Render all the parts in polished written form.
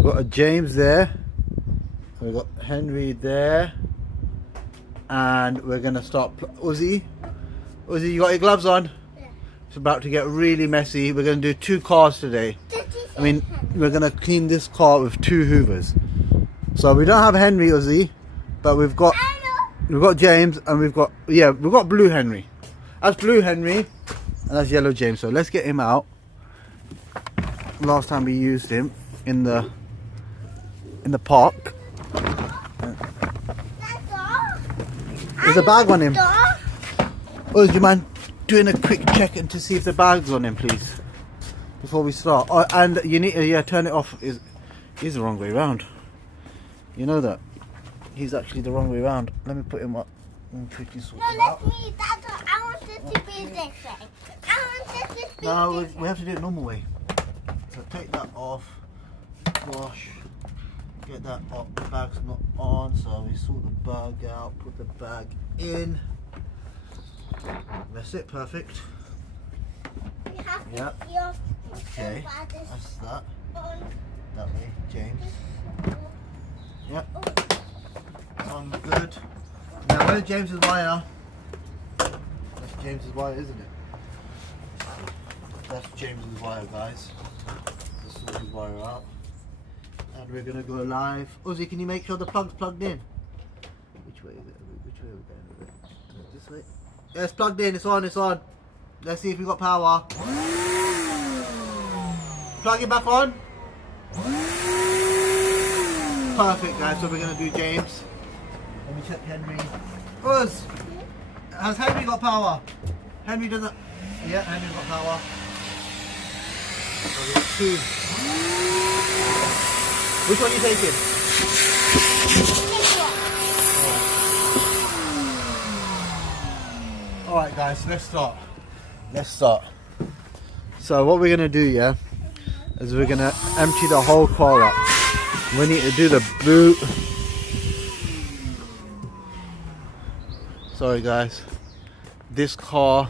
We've got a James there. We've got Henry there. And we're going to start... Uzi, you got your gloves on? Yeah. It's about to get really messy. We're going to do 2 cars today. I mean, we're going to clean this car with 2 Hoovers. So we don't have Henry, Uzi, but we've got James, and we've got blue Henry. That's blue Henry, and that's yellow James. So let's get him out. Last time we used him in the park. There's a bag on him. Oh, do you mind doing a quick check and to see if the bag's on him, please, before we start? Oh, and you need to turn it off. He's the wrong way round. You know that. He's actually the wrong way round. Let me put him up. Let me quickly sort it out. I want it to be this way. I want it to be this No, way. we have to do it normal way. So take that off. Wash. Get that off. The bag's not on, so we sort the bag out. Put the bag in. That's it. Perfect. You have to Yep. Okay. That's that. That way, James. Yep. I'm good. Now where's James's wire? That's James's wire, isn't it? That's James's wire, guys. Let's sort his wire out. And we're gonna go live. Uzi, can you make sure the plug's plugged in? Which way is it? Which way are we going with it? This way? Yeah, it's plugged in, it's on, it's on. Let's see if we got power. Plug it back on. Perfect, guys. So we're gonna do James. Let me check Henry. Uz, has Henry got power? Henry doesn't. Yeah, Henry's got power. So there's 2. Which one are you taking? Alright guys, let's start. So what we're gonna do, yeah, is we're gonna empty the whole car up. We need to do the boot. Sorry guys, this car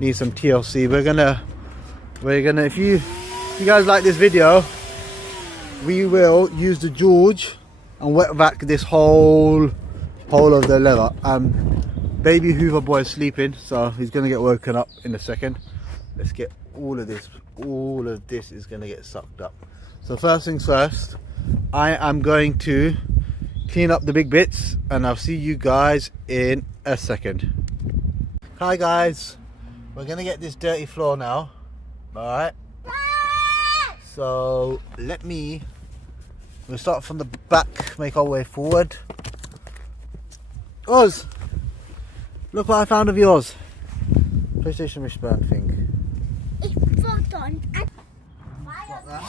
needs some TLC. We're gonna if you guys like this video, we will use the George and wet vac this whole of the leather. Baby Hoover boy is sleeping, so he's gonna get woken up in a second. Let's get all of this is gonna get sucked up. So first things first, I am going to clean up the big bits, and I'll see you guys in a second. Hi guys, we're gonna get this dirty floor now. Alright, so we'll start from the back, make our way forward. Oz, look what I found of yours. PlayStation wristband thing. It's put on. Like that.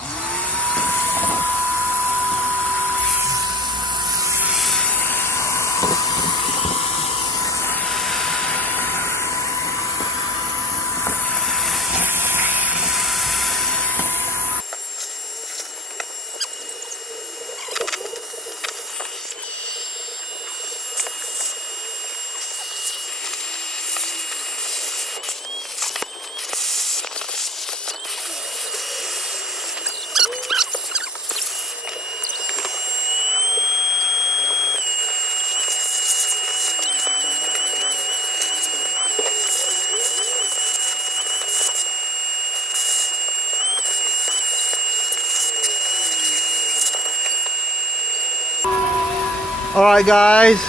Alright guys,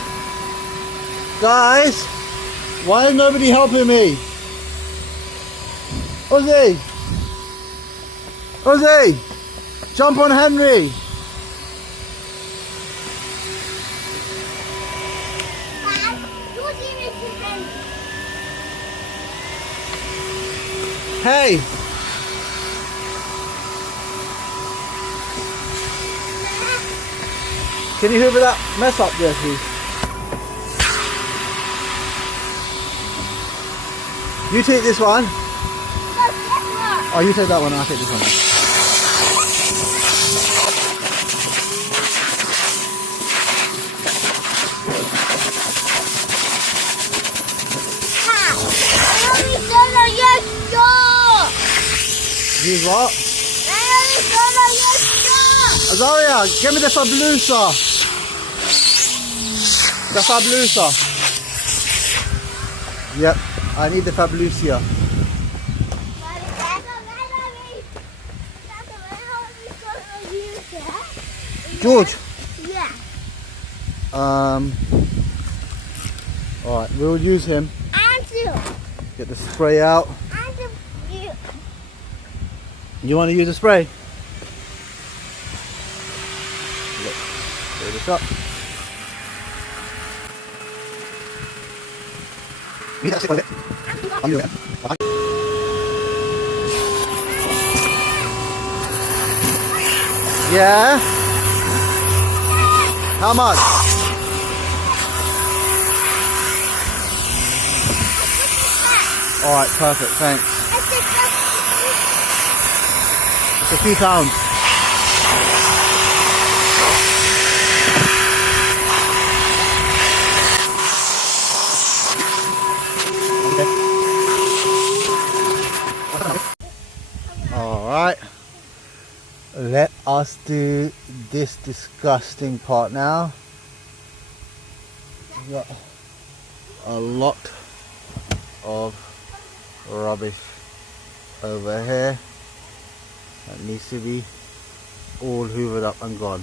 why is nobody helping me? Uzi, jump on Henry. Hey. Can you hoover that mess up there, please? You take this one. Oh, you take that one, I'll take this one. Use what? Azaria, give me the Fabulosa. The Fabulosa. Yep, I need the Fabulosa. George. Yeah. Alright, we'll use him. And you. Get the spray out. And you. You want to use a spray? Look, spray this up. Yeah? How much? Alright, perfect, thanks. It's a few pounds. Alright. Let us do this disgusting part now. We've got a lot of rubbish over here that needs to be all hoovered up and gone.